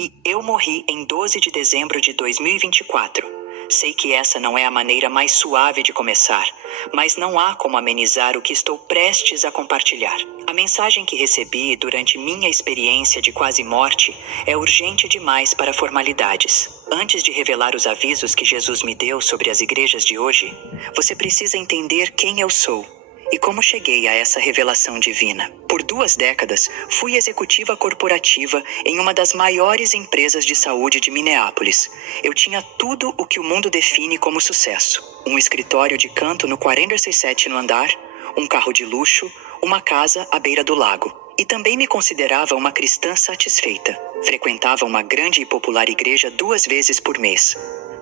E eu morri em 12 de dezembro de 2024. Sei que essa não é a maneira mais suave de começar, mas não há como amenizar o que estou prestes a compartilhar. A mensagem que recebi durante minha experiência de quase morte é urgente demais para formalidades. Antes de revelar os avisos que Jesus me deu sobre as igrejas de hoje, você precisa entender quem eu sou e como cheguei a essa revelação divina. Por 2 décadas, fui executiva corporativa em uma das maiores empresas de saúde de Minneapolis. Eu tinha tudo o que o mundo define como sucesso. Um escritório de canto no 467º andar, um carro de luxo, uma casa à beira do lago. E também me considerava uma cristã satisfeita. Frequentava uma grande e popular igreja 2 vezes por mês.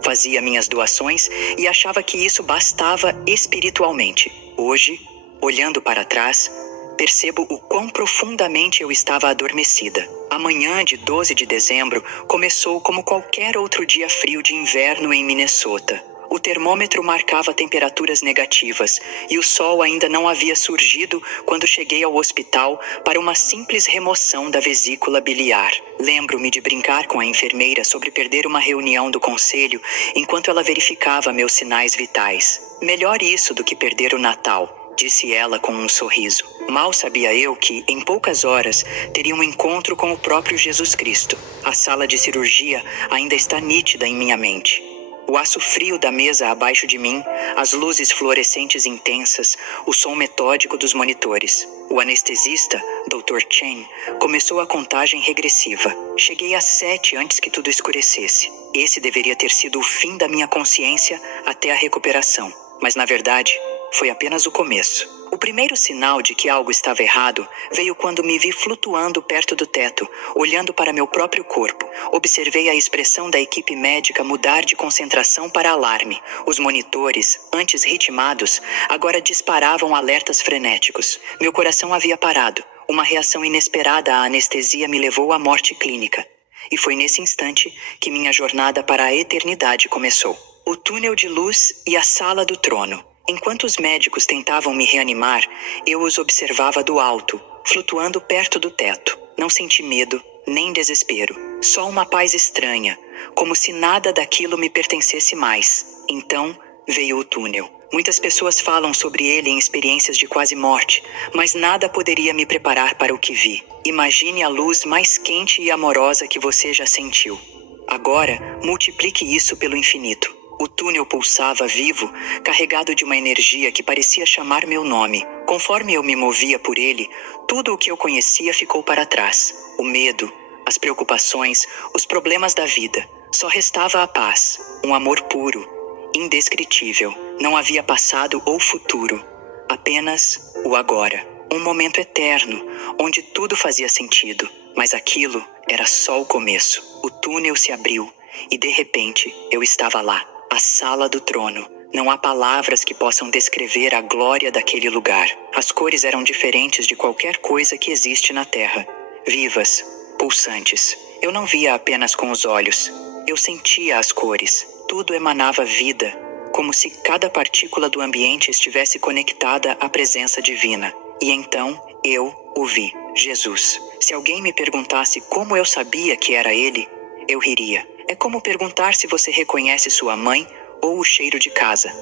Fazia minhas doações e achava que isso bastava espiritualmente. Hoje, olhando para trás, percebo o quão profundamente eu estava adormecida. A manhã de 12 de dezembro começou como qualquer outro dia frio de inverno em Minnesota. O termômetro marcava temperaturas negativas e o sol ainda não havia surgido quando cheguei ao hospital para uma simples remoção da vesícula biliar. Lembro-me de brincar com a enfermeira sobre perder uma reunião do conselho enquanto ela verificava meus sinais vitais. Melhor isso do que perder o Natal, disse ela com um sorriso. Mal sabia eu que, em poucas horas, teria um encontro com o próprio Jesus Cristo. A sala de cirurgia ainda está nítida em minha mente. O aço frio da mesa abaixo de mim, as luzes fluorescentes intensas, o som metódico dos monitores. O anestesista, Dr. Chen, começou a contagem regressiva. Cheguei às 7 antes que tudo escurecesse. Esse deveria ter sido o fim da minha consciência até a recuperação. Mas, na verdade, foi apenas o começo. O primeiro sinal de que algo estava errado veio quando me vi flutuando perto do teto, olhando para meu próprio corpo. Observei a expressão da equipe médica mudar de concentração para alarme. Os monitores, antes ritmados, agora disparavam alertas frenéticos. Meu coração havia parado. Uma reação inesperada à anestesia me levou à morte clínica. E foi nesse instante que minha jornada para a eternidade começou. O túnel de luz e a sala do trono. Enquanto os médicos tentavam me reanimar, eu os observava do alto, flutuando perto do teto. Não senti medo, nem desespero. Só uma paz estranha, como se nada daquilo me pertencesse mais. Então, veio o túnel. Muitas pessoas falam sobre ele em experiências de quase morte, mas nada poderia me preparar para o que vi. Imagine a luz mais quente e amorosa que você já sentiu. Agora, multiplique isso pelo infinito. O túnel pulsava vivo, carregado de uma energia que parecia chamar meu nome. Conforme eu me movia por ele, tudo o que eu conhecia ficou para trás. O medo, as preocupações, os problemas da vida. Só restava a paz, um amor puro, indescritível. Não havia passado ou futuro, apenas o agora. Um momento eterno, onde tudo fazia sentido. Mas aquilo era só o começo. O túnel se abriu e, de repente, eu estava lá. A sala do trono. Não há palavras que possam descrever a glória daquele lugar. As cores eram diferentes de qualquer coisa que existe na Terra. Vivas, pulsantes. Eu não via apenas com os olhos. Eu sentia as cores. Tudo emanava vida, como se cada partícula do ambiente estivesse conectada à presença divina. E então, eu o vi. Jesus. Se alguém me perguntasse como eu sabia que era ele, eu riria. É como perguntar se você reconhece sua mãe ou o cheiro de casa.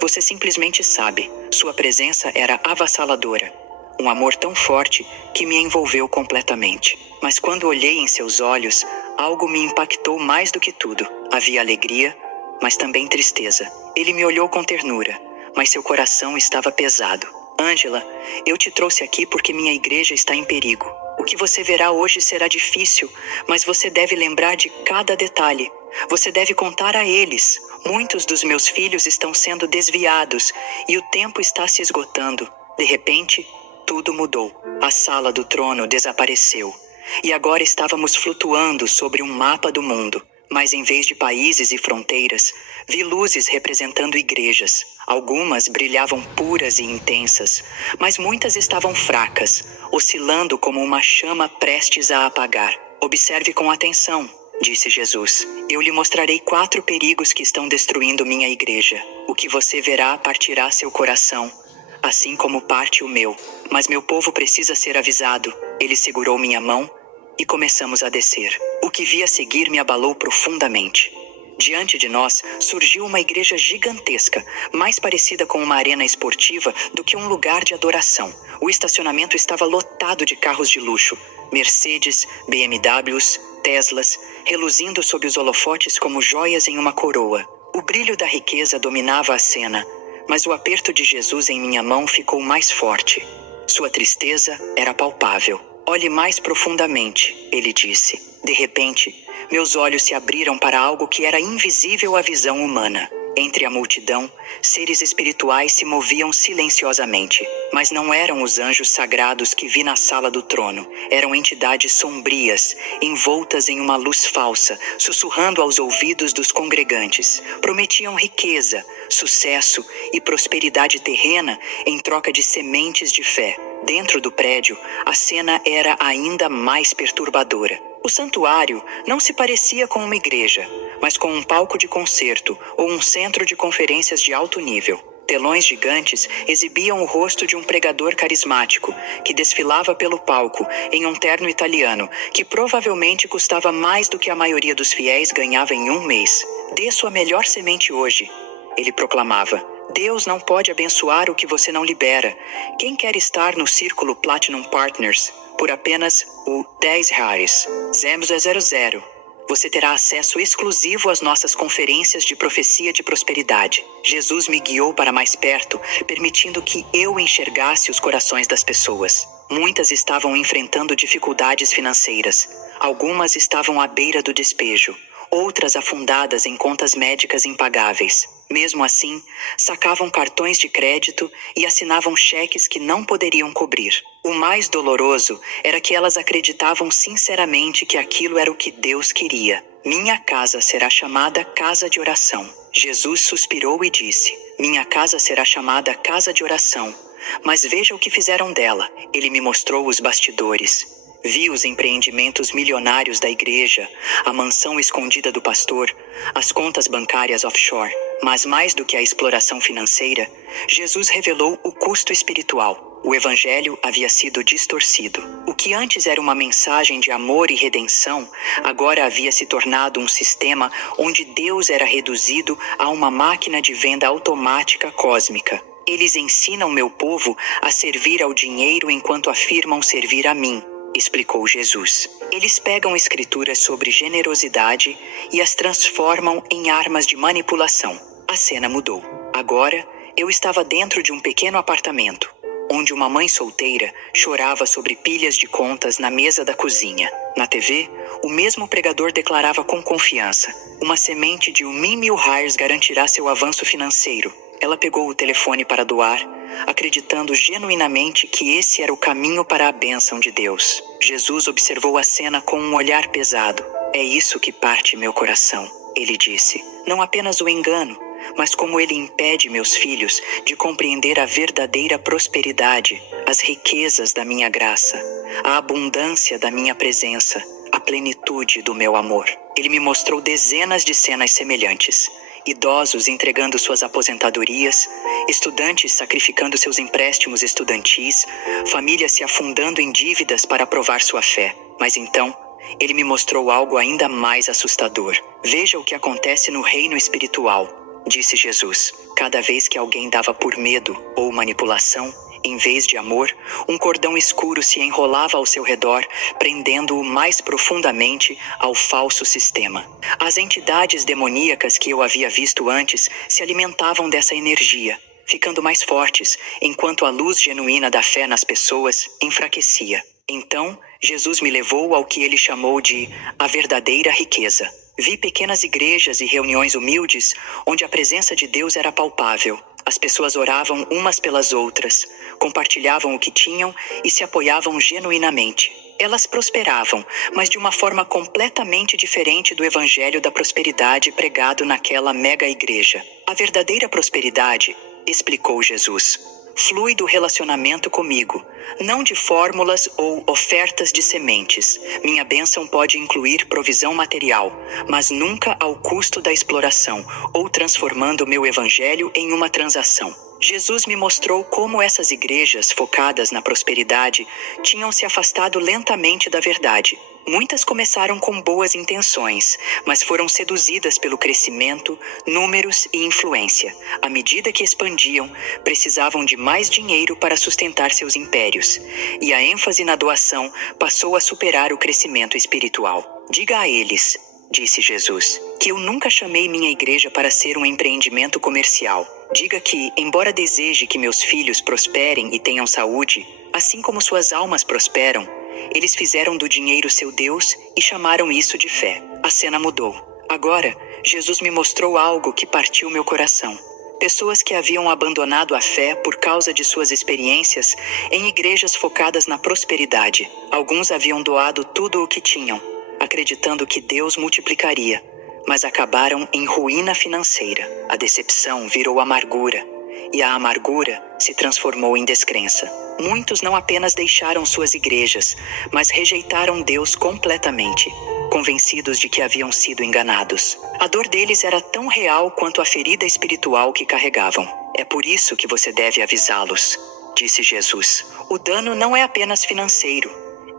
Você simplesmente sabe. Sua presença era avassaladora. Um amor tão forte que me envolveu completamente. Mas quando olhei em seus olhos, algo me impactou mais do que tudo. Havia alegria, mas também tristeza. Ele me olhou com ternura, mas seu coração estava pesado. Ângela, eu te trouxe aqui porque minha igreja está em perigo. O que você verá hoje será difícil, mas você deve lembrar de cada detalhe. Você deve contar a eles. Muitos dos meus filhos estão sendo desviados e o tempo está se esgotando. De repente, tudo mudou. A sala do trono desapareceu. E agora estávamos flutuando sobre um mapa do mundo. Mas em vez de países e fronteiras, vi luzes representando igrejas. Algumas brilhavam puras e intensas, mas muitas estavam fracas, oscilando como uma chama prestes a apagar. Observe com atenção, disse Jesus. Eu lhe mostrarei 4 perigos que estão destruindo minha igreja. O que você verá partirá seu coração, assim como parte o meu. Mas meu povo precisa ser avisado. Ele segurou minha mão e começamos a descer. O que vi a seguir me abalou profundamente. Diante de nós surgiu uma igreja gigantesca, mais parecida com uma arena esportiva do que um lugar de adoração. O estacionamento estava lotado de carros de luxo, Mercedes, BMWs, Teslas, reluzindo sob os holofotes como joias em uma coroa. O brilho da riqueza dominava a cena, mas o aperto de Jesus em minha mão ficou mais forte. Sua tristeza era palpável. Olhe mais profundamente, ele disse. De repente, meus olhos se abriram para algo que era invisível à visão humana. Entre a multidão, seres espirituais se moviam silenciosamente. Mas não eram os anjos sagrados que vi na sala do trono. Eram entidades sombrias, envoltas em uma luz falsa, sussurrando aos ouvidos dos congregantes. Prometiam riqueza, sucesso e prosperidade terrena em troca de sementes de fé. Dentro do prédio, a cena era ainda mais perturbadora. O santuário não se parecia com uma igreja, mas com um palco de concerto ou um centro de conferências de alto nível. Telões gigantes exibiam o rosto de um pregador carismático que desfilava pelo palco em um terno italiano que provavelmente custava mais do que a maioria dos fiéis ganhava em um mês. Dê sua melhor semente hoje, ele proclamava. Deus não pode abençoar o que você não libera. Quem quer estar no círculo Platinum Partners por apenas o R$10? 000. Você terá acesso exclusivo às nossas conferências de profecia de prosperidade. Jesus me guiou para mais perto, permitindo que eu enxergasse os corações das pessoas. Muitas estavam enfrentando dificuldades financeiras. Algumas estavam à beira do despejo. Outras afundadas em contas médicas impagáveis. Mesmo assim, sacavam cartões de crédito e assinavam cheques que não poderiam cobrir. O mais doloroso era que elas acreditavam sinceramente que aquilo era o que Deus queria. Minha casa será chamada casa de oração. Jesus suspirou e disse: minha casa será chamada casa de oração. Mas veja o que fizeram dela. Ele me mostrou os bastidores. Vi os empreendimentos milionários da igreja, a mansão escondida do pastor, as contas bancárias offshore. Mas mais do que a exploração financeira, Jesus revelou o custo espiritual. O evangelho havia sido distorcido. O que antes era uma mensagem de amor e redenção, agora havia se tornado um sistema onde Deus era reduzido a uma máquina de venda automática cósmica. Eles ensinam meu povo a servir ao dinheiro enquanto afirmam servir a mim, explicou Jesus. Eles pegam escrituras sobre generosidade e as transformam em armas de manipulação. A cena mudou. Agora, eu estava dentro de um pequeno apartamento, onde uma mãe solteira chorava sobre pilhas de contas na mesa da cozinha. Na TV, o mesmo pregador declarava com confiança: uma semente de $1.000 garantirá seu avanço financeiro. Ela pegou o telefone para doar, acreditando genuinamente que esse era o caminho para a bênção de Deus. Jesus observou a cena com um olhar pesado. É isso que parte meu coração, ele disse. Não apenas o engano, mas como ele impede meus filhos de compreender a verdadeira prosperidade, as riquezas da minha graça, a abundância da minha presença, a plenitude do meu amor. Ele me mostrou dezenas de cenas semelhantes. Idosos entregando suas aposentadorias, estudantes sacrificando seus empréstimos estudantis, famílias se afundando em dívidas para provar sua fé. Mas então, ele me mostrou algo ainda mais assustador. Veja o que acontece no reino espiritual, disse Jesus. Cada vez que alguém dava por medo ou manipulação, em vez de amor, um cordão escuro se enrolava ao seu redor, prendendo-o mais profundamente ao falso sistema. As entidades demoníacas que eu havia visto antes se alimentavam dessa energia, ficando mais fortes, enquanto a luz genuína da fé nas pessoas enfraquecia. Então, Jesus me levou ao que ele chamou de a verdadeira riqueza. Vi pequenas igrejas e reuniões humildes, onde a presença de Deus era palpável. As pessoas oravam umas pelas outras, compartilhavam o que tinham e se apoiavam genuinamente. Elas prosperavam, mas de uma forma completamente diferente do evangelho da prosperidade pregado naquela mega igreja. A verdadeira prosperidade, explicou Jesus, flui do relacionamento comigo, não de fórmulas ou ofertas de sementes. Minha bênção pode incluir provisão material, mas nunca ao custo da exploração ou transformando meu evangelho em uma transação. Jesus me mostrou como essas igrejas focadas na prosperidade tinham se afastado lentamente da verdade. Muitas começaram com boas intenções, mas foram seduzidas pelo crescimento, números e influência. À medida que expandiam, precisavam de mais dinheiro para sustentar seus impérios, e a ênfase na doação passou a superar o crescimento espiritual. Diga a eles, disse Jesus, que eu nunca chamei minha igreja para ser um empreendimento comercial. Diga que, embora deseje que meus filhos prosperem e tenham saúde, assim como suas almas prosperam, eles fizeram do dinheiro seu Deus e chamaram isso de fé. A cena mudou. Agora, Jesus me mostrou algo que partiu meu coração. Pessoas que haviam abandonado a fé por causa de suas experiências em igrejas focadas na prosperidade. Alguns haviam doado tudo o que tinham, acreditando que Deus multiplicaria, mas acabaram em ruína financeira. A decepção virou amargura, e a amargura se transformou em descrença. Muitos não apenas deixaram suas igrejas, mas rejeitaram Deus completamente, convencidos de que haviam sido enganados. A dor deles era tão real quanto a ferida espiritual que carregavam. É por isso que você deve avisá-los, disse Jesus. O dano não é apenas financeiro,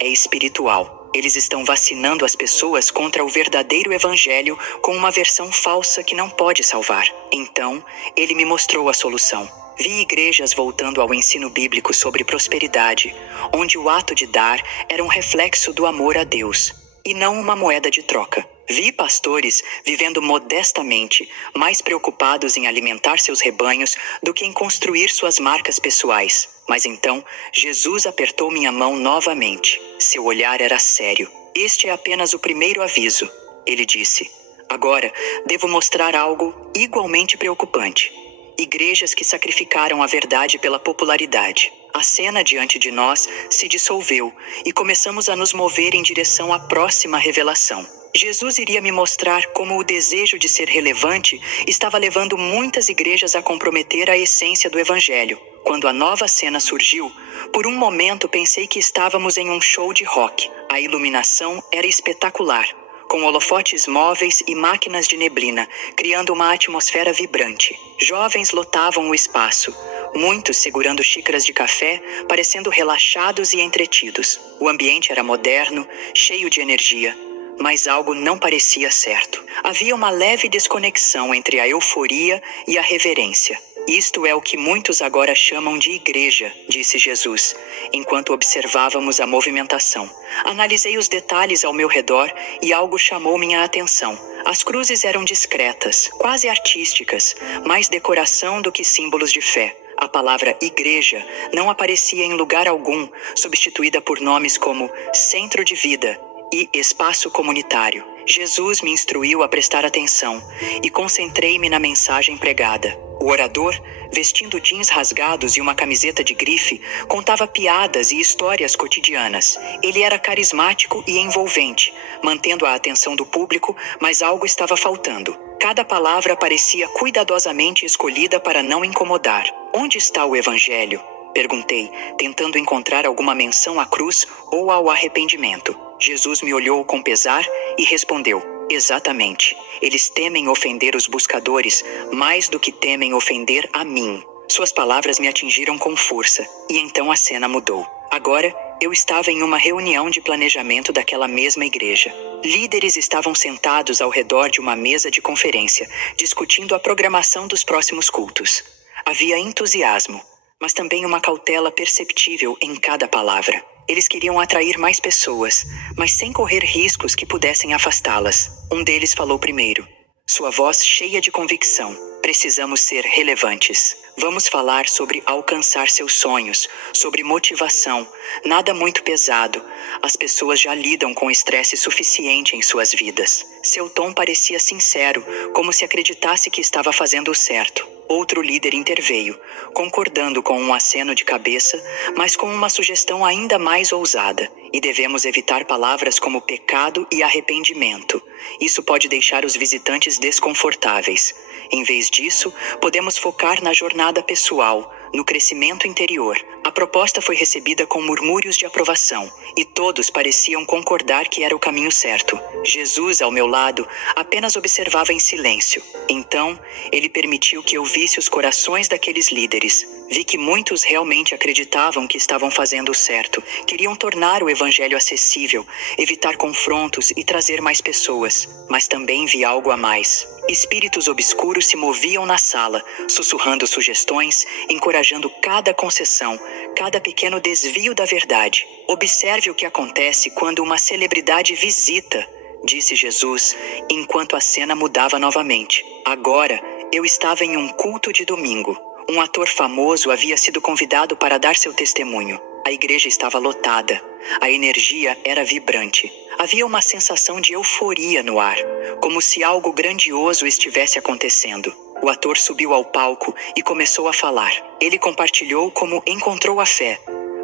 é espiritual. Eles estão vacinando as pessoas contra o verdadeiro evangelho com uma versão falsa que não pode salvar. Então, ele me mostrou a solução. Vi igrejas voltando ao ensino bíblico sobre prosperidade, onde o ato de dar era um reflexo do amor a Deus, e não uma moeda de troca. Vi pastores vivendo modestamente, mais preocupados em alimentar seus rebanhos do que em construir suas marcas pessoais. Mas então, Jesus apertou minha mão novamente. Seu olhar era sério. Este é apenas o primeiro aviso, ele disse. Agora, devo mostrar algo igualmente preocupante. Igrejas que sacrificaram a verdade pela popularidade. A cena diante de nós se dissolveu e começamos a nos mover em direção à próxima revelação. Jesus iria me mostrar como o desejo de ser relevante estava levando muitas igrejas a comprometer a essência do evangelho. Quando a nova cena surgiu, por um momento pensei que estávamos em um show de rock. A iluminação era espetacular, com holofotes móveis e máquinas de neblina, criando uma atmosfera vibrante. Jovens lotavam o espaço, muitos segurando xícaras de café, parecendo relaxados e entretidos. O ambiente era moderno, cheio de energia, mas algo não parecia certo. Havia uma leve desconexão entre a euforia e a reverência. Isto é o que muitos agora chamam de igreja, disse Jesus, enquanto observávamos a movimentação. Analisei os detalhes ao meu redor e algo chamou minha atenção. As cruzes eram discretas, quase artísticas, mais decoração do que símbolos de fé. A palavra igreja não aparecia em lugar algum, substituída por nomes como centro de vida e espaço comunitário. Jesus me instruiu a prestar atenção e concentrei-me na mensagem pregada. O orador, vestindo jeans rasgados e uma camiseta de grife, contava piadas e histórias cotidianas. Ele era carismático e envolvente, mantendo a atenção do público, mas algo estava faltando. Cada palavra parecia cuidadosamente escolhida para não incomodar. Onde está o evangelho? Perguntei, tentando encontrar alguma menção à cruz ou ao arrependimento. Jesus me olhou com pesar e respondeu: exatamente. Eles temem ofender os buscadores mais do que temem ofender a mim. Suas palavras me atingiram com força, e então a cena mudou. Agora, eu estava em uma reunião de planejamento daquela mesma igreja. Líderes estavam sentados ao redor de uma mesa de conferência, discutindo a programação dos próximos cultos. Havia entusiasmo, mas também uma cautela perceptível em cada palavra. Eles queriam atrair mais pessoas, mas sem correr riscos que pudessem afastá-las. Um deles falou primeiro, sua voz cheia de convicção: precisamos ser relevantes. Vamos falar sobre alcançar seus sonhos, sobre motivação, nada muito pesado. As pessoas já lidam com estresse suficiente em suas vidas. Seu tom parecia sincero, como se acreditasse que estava fazendo o certo. Outro líder interveio, concordando com um aceno de cabeça, mas com uma sugestão ainda mais ousada. E devemos evitar palavras como pecado e arrependimento. Isso pode deixar os visitantes desconfortáveis. Em vez disso, podemos focar na jornada pessoal, no crescimento interior, A proposta foi recebida com murmúrios de aprovação, e todos pareciam concordar que era o caminho certo. Jesus, ao meu lado, apenas observava em silêncio. Então, ele permitiu que eu visse os corações daqueles líderes. Vi que muitos realmente acreditavam que estavam fazendo o certo, queriam tornar o evangelho acessível, evitar confrontos e trazer mais pessoas. Mas também vi algo a mais. Espíritos obscuros se moviam na sala, sussurrando sugestões, encorajando cada concessão, cada pequeno desvio da verdade. Observe o que acontece quando uma celebridade visita, disse Jesus, enquanto a cena mudava novamente. Agora, eu estava em um culto de domingo. Um ator famoso havia sido convidado para dar seu testemunho. A igreja estava lotada. A energia era vibrante. Havia uma sensação de euforia no ar, como se algo grandioso estivesse acontecendo. O ator subiu ao palco e começou a falar. Ele compartilhou como encontrou a fé,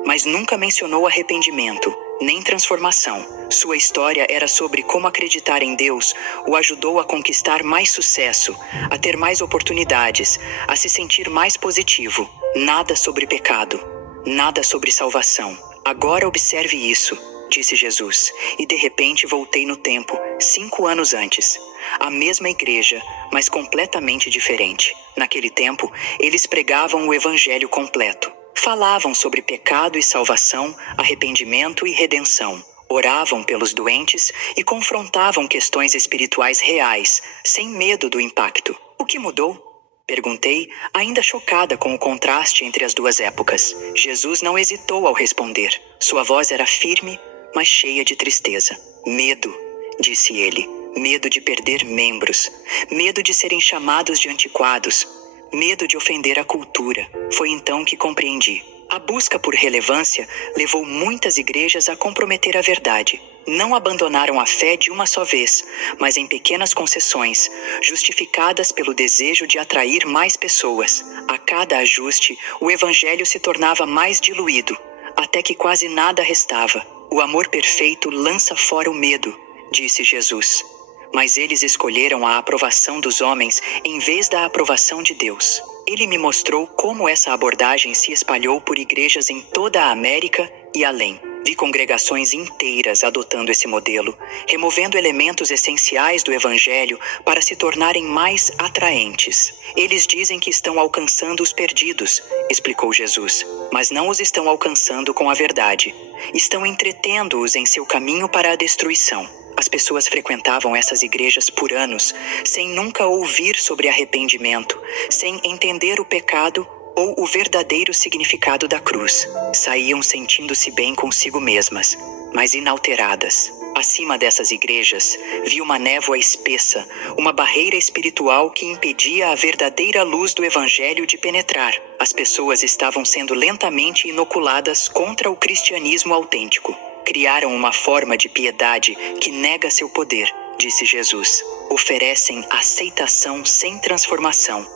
mas nunca mencionou arrependimento, nem transformação. Sua história era sobre como acreditar em Deus o ajudou a conquistar mais sucesso, a ter mais oportunidades, a se sentir mais positivo. Nada sobre pecado, nada sobre salvação. Agora observe isso, disse Jesus, e de repente voltei no tempo, 5 anos antes. A mesma igreja, mas completamente diferente. Naquele tempo, eles pregavam o evangelho completo. Falavam sobre pecado e salvação, arrependimento e redenção. Oravam pelos doentes e confrontavam questões espirituais reais, sem medo do impacto. O que mudou? Perguntei, ainda chocada com o contraste entre as duas épocas. Jesus não hesitou ao responder. Sua voz era firme, mas cheia de tristeza. Medo, disse ele. Medo de perder membros. Medo de serem chamados de antiquados. Medo de ofender a cultura. Foi então que compreendi. A busca por relevância levou muitas igrejas a comprometer a verdade. Não abandonaram a fé de uma só vez, mas em pequenas concessões, justificadas pelo desejo de atrair mais pessoas. A cada ajuste, o evangelho se tornava mais diluído, até que quase nada restava. O amor perfeito lança fora o medo, disse Jesus. Mas eles escolheram a aprovação dos homens em vez da aprovação de Deus. Ele me mostrou como essa abordagem se espalhou por igrejas em toda a América e além. Vi congregações inteiras adotando esse modelo, removendo elementos essenciais do evangelho para se tornarem mais atraentes. Eles dizem que estão alcançando os perdidos, explicou Jesus, mas não os estão alcançando com a verdade. Estão entretendo-os em seu caminho para a destruição. As pessoas frequentavam essas igrejas por anos, sem nunca ouvir sobre arrependimento, sem entender o pecado ou o verdadeiro significado da cruz. Saíam sentindo-se bem consigo mesmas, mas inalteradas. Acima dessas igrejas, vi uma névoa espessa, uma barreira espiritual que impedia a verdadeira luz do evangelho de penetrar. As pessoas estavam sendo lentamente inoculadas contra o cristianismo autêntico. Criaram uma forma de piedade que nega seu poder, disse Jesus. Oferecem aceitação sem transformação,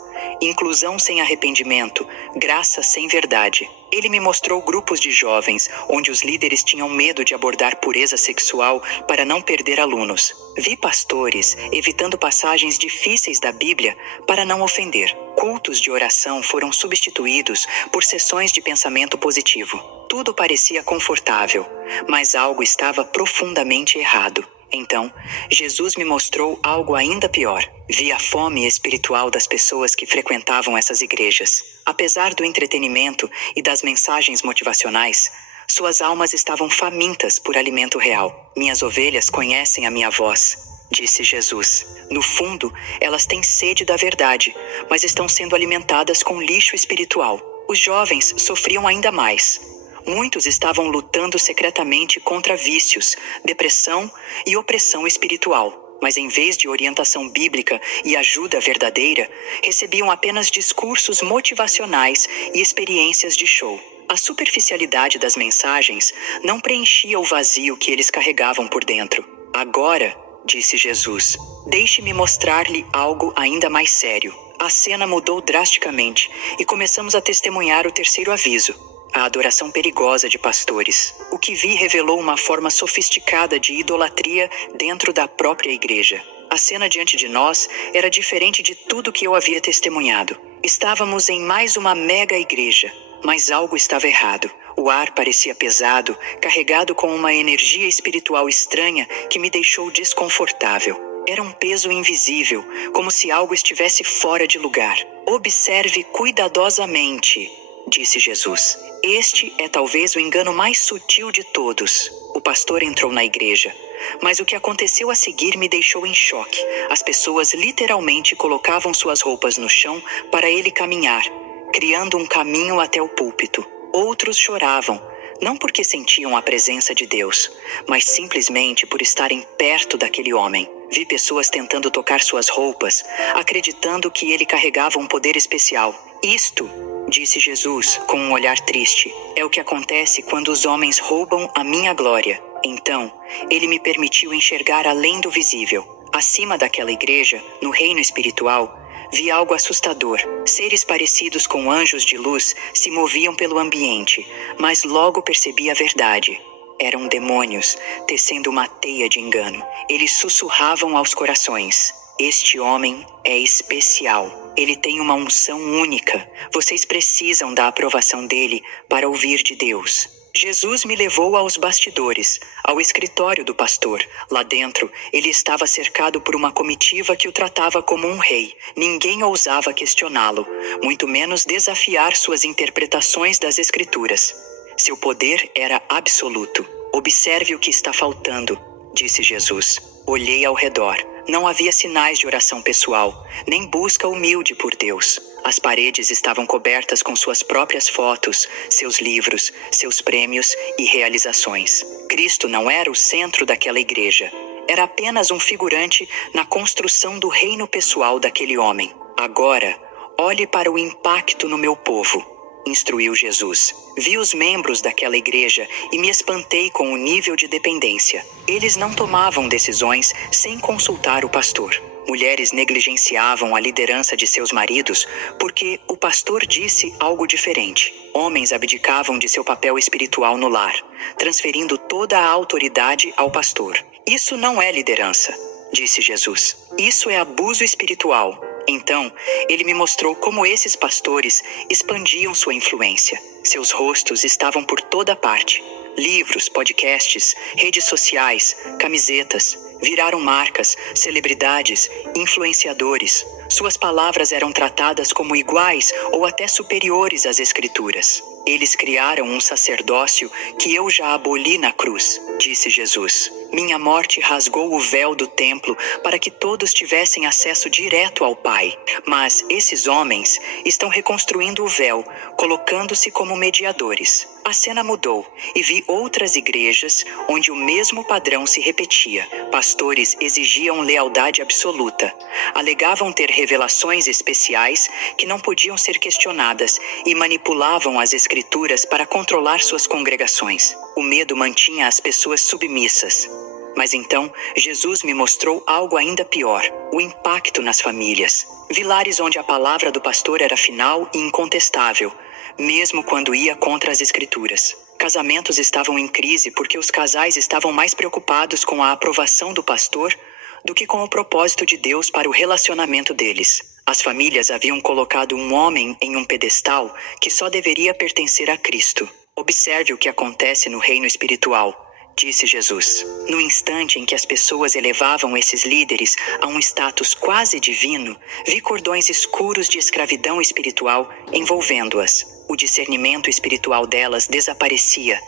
inclusão sem arrependimento, graça sem verdade. Ele me mostrou grupos de jovens, onde os líderes tinham medo de abordar pureza sexual para não perder alunos. Vi pastores evitando passagens difíceis da Bíblia para não ofender. Cultos de oração foram substituídos por sessões de pensamento positivo. Tudo parecia confortável, mas algo estava profundamente errado. Então, Jesus me mostrou algo ainda pior. Vi a fome espiritual das pessoas que frequentavam essas igrejas. Apesar do entretenimento e das mensagens motivacionais, suas almas estavam famintas por alimento real. Minhas ovelhas conhecem a minha voz, disse Jesus. No fundo, elas têm sede da verdade, mas estão sendo alimentadas com lixo espiritual. Os jovens sofriam ainda mais. Muitos estavam lutando secretamente contra vícios, depressão e opressão espiritual, mas em vez de orientação bíblica e ajuda verdadeira, recebiam apenas discursos motivacionais e experiências de show. A superficialidade das mensagens não preenchia o vazio que eles carregavam por dentro. Agora, disse Jesus, deixe-me mostrar-lhe algo ainda mais sério. A cena mudou drasticamente e começamos a testemunhar o terceiro aviso. A adoração perigosa de pastores. O que vi revelou uma forma sofisticada de idolatria dentro da própria igreja. A cena diante de nós era diferente de tudo que eu havia testemunhado. Estávamos em mais uma mega igreja, Mas algo estava errado. O ar parecia pesado, carregado com uma energia espiritual estranha que me deixou desconfortável. Era um peso invisível, como se algo estivesse fora de lugar. Observe cuidadosamente, disse Jesus. Este é talvez o engano mais sutil de todos. O pastor entrou na igreja, mas o que aconteceu a seguir me deixou em choque. As pessoas literalmente colocavam suas roupas no chão para ele caminhar, criando um caminho até o púlpito. Outros choravam, não porque sentiam a presença de Deus, mas simplesmente por estarem perto daquele homem. Vi pessoas tentando tocar suas roupas, acreditando que ele carregava um poder especial. Isto, disse Jesus com um olhar triste, é o que acontece quando os homens roubam a minha glória. Então, ele me permitiu enxergar além do visível. Acima daquela igreja, no reino espiritual, vi algo assustador. Seres parecidos com anjos de luz se moviam pelo ambiente, mas logo percebi a verdade. Eram demônios, tecendo uma teia de engano. Eles sussurravam aos corações. Este homem é especial. Ele tem uma unção única. Vocês precisam da aprovação dele para ouvir de Deus. Jesus me levou aos bastidores, ao escritório do pastor. Lá dentro, ele estava cercado por uma comitiva que o tratava como um rei. Ninguém ousava questioná-lo, muito menos desafiar suas interpretações das escrituras. Seu poder era absoluto. Observe o que está faltando, disse Jesus. Olhei ao redor. Não havia sinais de oração pessoal, nem busca humilde por Deus. As paredes estavam cobertas com suas próprias fotos, seus livros, seus prêmios e realizações. Cristo não era o centro daquela igreja. Era apenas um figurante na construção do reino pessoal daquele homem. Agora, olhe para o impacto no meu povo, instruiu Jesus. Vi os membros daquela igreja e me espantei com o nível de dependência. Eles não tomavam decisões sem consultar o pastor. Mulheres negligenciavam a liderança de seus maridos porque o pastor disse algo diferente. Homens abdicavam de seu papel espiritual no lar, transferindo toda a autoridade ao pastor. Isso não é liderança, disse Jesus. Isso é abuso espiritual. Então, ele me mostrou como esses pastores expandiam sua influência. Seus rostos estavam por toda parte. Livros, podcasts, redes sociais, camisetas. Viraram marcas, celebridades, influenciadores. Suas palavras eram tratadas como iguais ou até superiores às escrituras. Eles criaram um sacerdócio que eu já aboli na cruz, disse Jesus. Minha morte rasgou o véu do templo para que todos tivessem acesso direto ao Pai. Mas esses homens estão reconstruindo o véu, colocando-se como mediadores. A cena mudou e vi outras igrejas onde o mesmo padrão se repetia. Pastores exigiam lealdade absoluta, alegavam ter revelações especiais que não podiam ser questionadas e manipulavam as escrituras para controlar suas congregações. O medo mantinha as pessoas submissas. Mas então, Jesus me mostrou algo ainda pior, o impacto nas famílias. Vi lares onde a palavra do pastor era final e incontestável, mesmo quando ia contra as escrituras. Casamentos estavam em crise porque os casais estavam mais preocupados com a aprovação do pastor do que com o propósito de Deus para o relacionamento deles. As famílias haviam colocado um homem em um pedestal que só deveria pertencer a Cristo. Observe o que acontece no reino espiritual, disse Jesus. No instante em que as pessoas elevavam esses líderes a um status quase divino, vi cordões escuros de escravidão espiritual envolvendo-as. O discernimento espiritual delas desaparecia.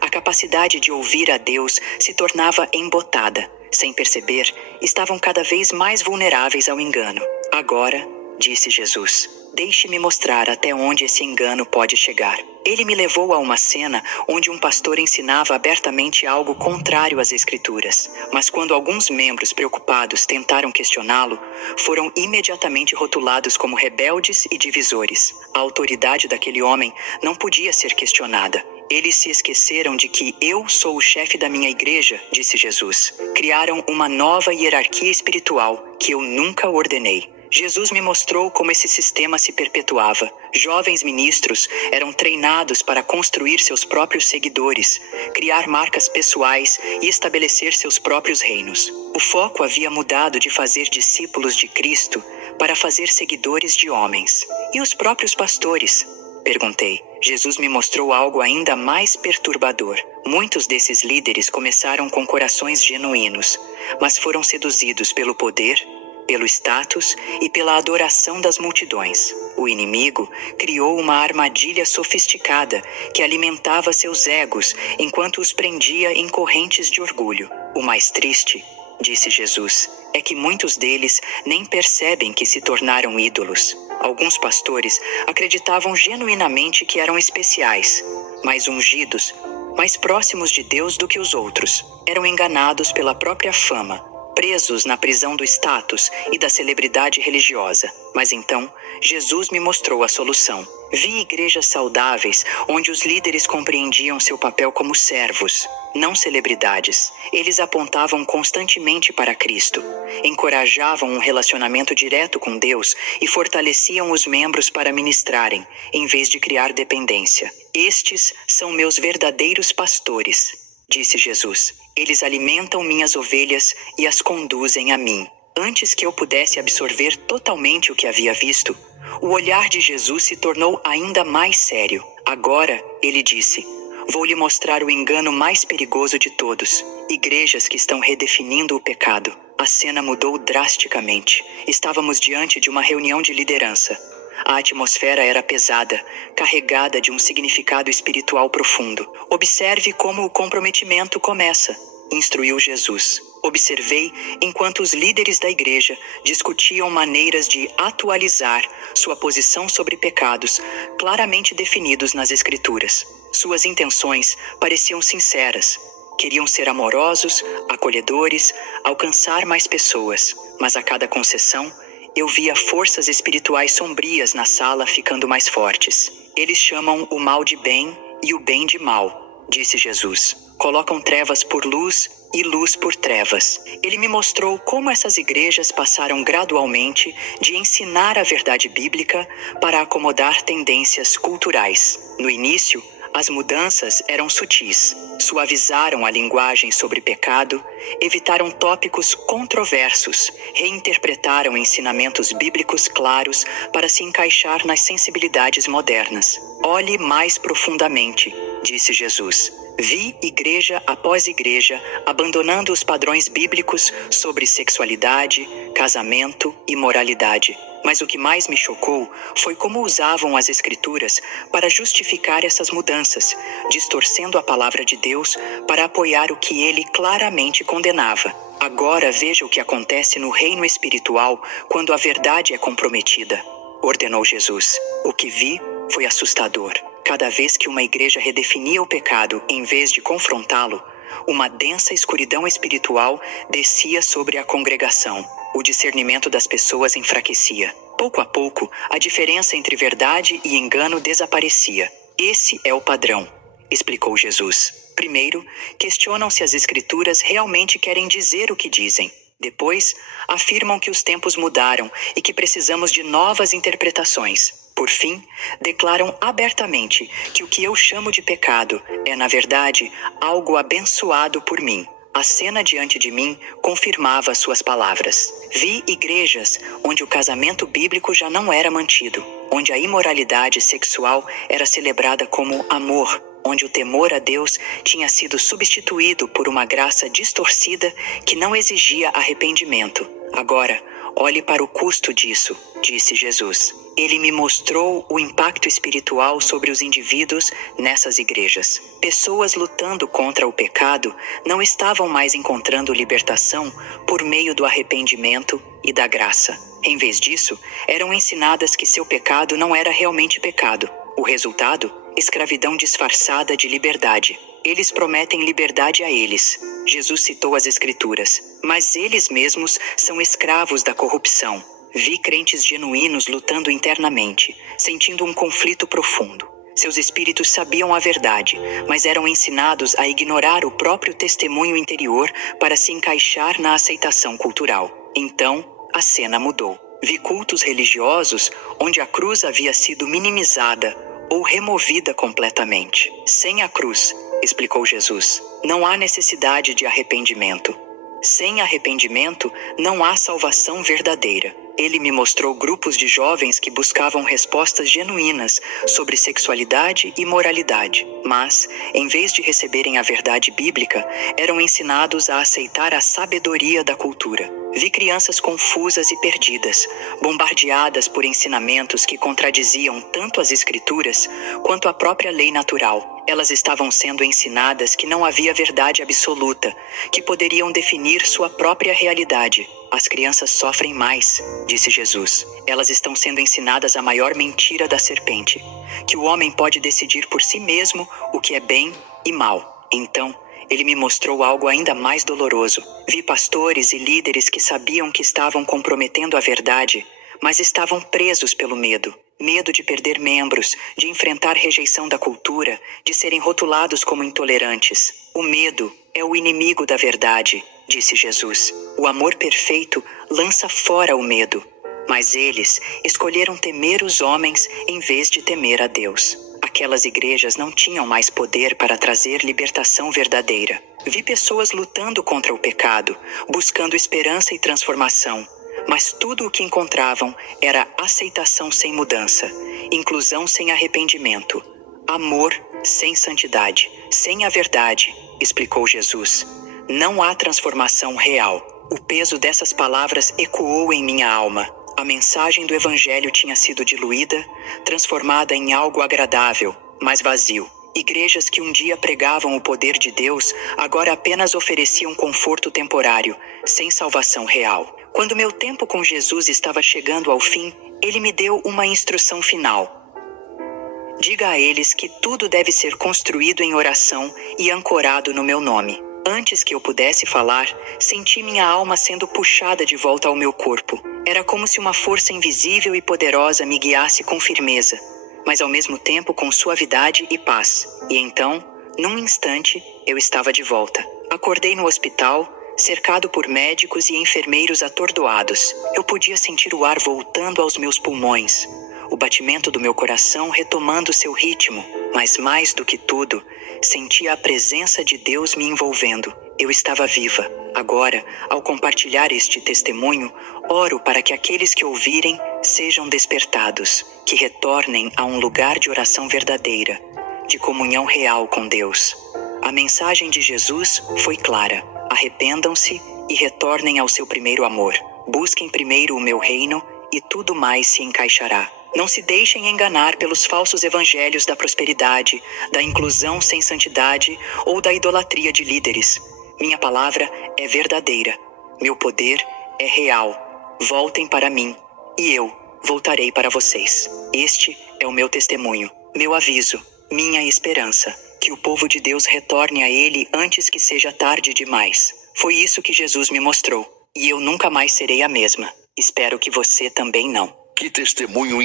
A capacidade de ouvir a Deus se tornava embotada. Sem perceber, estavam cada vez mais vulneráveis ao engano. Agora, disse Jesus, deixe-me mostrar até onde esse engano pode chegar. Ele me levou a uma cena onde um pastor ensinava abertamente algo contrário às escrituras. Mas quando alguns membros preocupados tentaram questioná-lo, foram imediatamente rotulados como rebeldes e divisores. A autoridade daquele homem não podia ser questionada. Eles se esqueceram de que eu sou o chefe da minha igreja, disse Jesus. Criaram uma nova hierarquia espiritual que eu nunca ordenei. Jesus me mostrou como esse sistema se perpetuava. Jovens ministros eram treinados para construir seus próprios seguidores, criar marcas pessoais e estabelecer seus próprios reinos. O foco havia mudado de fazer discípulos de Cristo para fazer seguidores de homens. E os próprios pastores? Perguntei. Jesus me mostrou algo ainda mais perturbador. Muitos desses líderes começaram com corações genuínos, mas foram seduzidos pelo poder, pelo status e pela adoração das multidões. O inimigo criou uma armadilha sofisticada que alimentava seus egos enquanto os prendia em correntes de orgulho. O mais triste, disse Jesus, é que muitos deles nem percebem que se tornaram ídolos. Alguns pastores acreditavam genuinamente que eram especiais, mais ungidos, mais próximos de Deus do que os outros. Eram enganados pela própria fama, presos na prisão do status e da celebridade religiosa. Mas então, Jesus me mostrou a solução. Vi igrejas saudáveis, onde os líderes compreendiam seu papel como servos, não celebridades. Eles apontavam constantemente para Cristo, encorajavam um relacionamento direto com Deus e fortaleciam os membros para ministrarem, em vez de criar dependência. Estes são meus verdadeiros pastores, disse Jesus. Eles alimentam minhas ovelhas e as conduzem a mim. Antes que eu pudesse absorver totalmente o que havia visto, o olhar de Jesus se tornou ainda mais sério. Agora, ele disse, vou lhe mostrar o engano mais perigoso de todos. Igrejas que estão redefinindo o pecado. A cena mudou drasticamente. Estávamos diante de uma reunião de liderança. A atmosfera era pesada, carregada de um significado espiritual profundo. Observe como o comprometimento começa, instruiu Jesus. Observei enquanto os líderes da igreja discutiam maneiras de atualizar sua posição sobre pecados claramente definidos nas Escrituras. Suas intenções pareciam sinceras. Queriam ser amorosos, acolhedores, alcançar mais pessoas. Mas a cada concessão, eu via forças espirituais sombrias na sala ficando mais fortes. Eles chamam o mal de bem e o bem de mal, disse Jesus. Colocam trevas por luz e luz por trevas. Ele me mostrou como essas igrejas passaram gradualmente de ensinar a verdade bíblica para acomodar tendências culturais. No início, as mudanças eram sutis. Suavizaram a linguagem sobre pecado, evitaram tópicos controversos, reinterpretaram ensinamentos bíblicos claros para se encaixar nas sensibilidades modernas. Olhe mais profundamente, disse Jesus. Vi igreja após igreja abandonando os padrões bíblicos sobre sexualidade, casamento e moralidade. Mas o que mais me chocou foi como usavam as Escrituras para justificar essas mudanças, distorcendo a palavra de Deus para apoiar o que ele claramente condenava. Agora veja o que acontece no reino espiritual quando a verdade é comprometida, ordenou Jesus. O que vi foi assustador. Cada vez que uma igreja redefinia o pecado em vez de confrontá-lo, uma densa escuridão espiritual descia sobre a congregação. O discernimento das pessoas enfraquecia. Pouco a pouco, a diferença entre verdade e engano desaparecia. Esse é o padrão, explicou Jesus. Primeiro, questionam se as Escrituras realmente querem dizer o que dizem. Depois, afirmam que os tempos mudaram e que precisamos de novas interpretações. Por fim, declaram abertamente que o que eu chamo de pecado é, na verdade, algo abençoado por mim. A cena diante de mim confirmava suas palavras. Vi igrejas onde o casamento bíblico já não era mantido, onde a imoralidade sexual era celebrada como amor, onde o temor a Deus tinha sido substituído por uma graça distorcida que não exigia arrependimento. Agora, olhe para o custo disso, disse Jesus. Ele me mostrou o impacto espiritual sobre os indivíduos nessas igrejas. Pessoas lutando contra o pecado não estavam mais encontrando libertação por meio do arrependimento e da graça. Em vez disso, eram ensinadas que seu pecado não era realmente pecado. O resultado? Escravidão disfarçada de liberdade. Eles prometem liberdade a eles. Jesus citou as Escrituras, mas eles mesmos são escravos da corrupção. Vi crentes genuínos lutando internamente, sentindo um conflito profundo. Seus espíritos sabiam a verdade, mas eram ensinados a ignorar o próprio testemunho interior para se encaixar na aceitação cultural. Então, a cena mudou. Vi cultos religiosos onde a cruz havia sido minimizada ou removida completamente. Sem a cruz, explicou Jesus, não há necessidade de arrependimento. Sem arrependimento, não há salvação verdadeira. Ele me mostrou grupos de jovens que buscavam respostas genuínas sobre sexualidade e moralidade, mas, em vez de receberem a verdade bíblica, eram ensinados a aceitar a sabedoria da cultura. Vi crianças confusas e perdidas, bombardeadas por ensinamentos que contradiziam tanto as escrituras quanto a própria lei natural. Elas estavam sendo ensinadas que não havia verdade absoluta, que poderiam definir sua própria realidade. As crianças sofrem mais, disse Jesus. Elas estão sendo ensinadas a maior mentira da serpente, que o homem pode decidir por si mesmo o que é bem e mal. Então, ele me mostrou algo ainda mais doloroso. Vi pastores e líderes que sabiam que estavam comprometendo a verdade, mas estavam presos pelo medo. Medo de perder membros, de enfrentar rejeição da cultura, de serem rotulados como intolerantes. O medo é o inimigo da verdade, disse Jesus. O amor perfeito lança fora o medo. Mas eles escolheram temer os homens em vez de temer a Deus. Aquelas igrejas não tinham mais poder para trazer libertação verdadeira. Vi pessoas lutando contra o pecado, buscando esperança e transformação. Mas tudo o que encontravam era aceitação sem mudança, inclusão sem arrependimento, amor sem santidade, sem a verdade, explicou Jesus. Não há transformação real. O peso dessas palavras ecoou em minha alma. A mensagem do Evangelho tinha sido diluída, transformada em algo agradável, mas vazio. Igrejas que um dia pregavam o poder de Deus, agora apenas ofereciam conforto temporário, sem salvação real. Quando meu tempo com Jesus estava chegando ao fim, ele me deu uma instrução final. Diga a eles que tudo deve ser construído em oração e ancorado no meu nome. Antes que eu pudesse falar, senti minha alma sendo puxada de volta ao meu corpo. Era como se uma força invisível e poderosa me guiasse com firmeza, mas ao mesmo tempo com suavidade e paz. E então, num instante, eu estava de volta. Acordei no hospital, cercado por médicos e enfermeiros atordoados. Eu podia sentir o ar voltando aos meus pulmões, o batimento do meu coração retomando seu ritmo, mas mais do que tudo, sentia a presença de Deus me envolvendo. Eu estava viva. Agora, ao compartilhar este testemunho, oro para que aqueles que ouvirem sejam despertados, que retornem a um lugar de oração verdadeira, de comunhão real com Deus. A mensagem de Jesus foi clara: arrependam-se e retornem ao seu primeiro amor. Busquem primeiro o meu reino e tudo mais se encaixará. Não se deixem enganar pelos falsos evangelhos da prosperidade, da inclusão sem santidade ou da idolatria de líderes. Minha palavra é verdadeira. Meu poder é real. Voltem para mim, e eu voltarei para vocês. Este é o meu testemunho, meu aviso, minha esperança. Que o povo de Deus retorne a Ele antes que seja tarde demais. Foi isso que Jesus me mostrou, e eu nunca mais serei a mesma. Espero que você também não. Que testemunho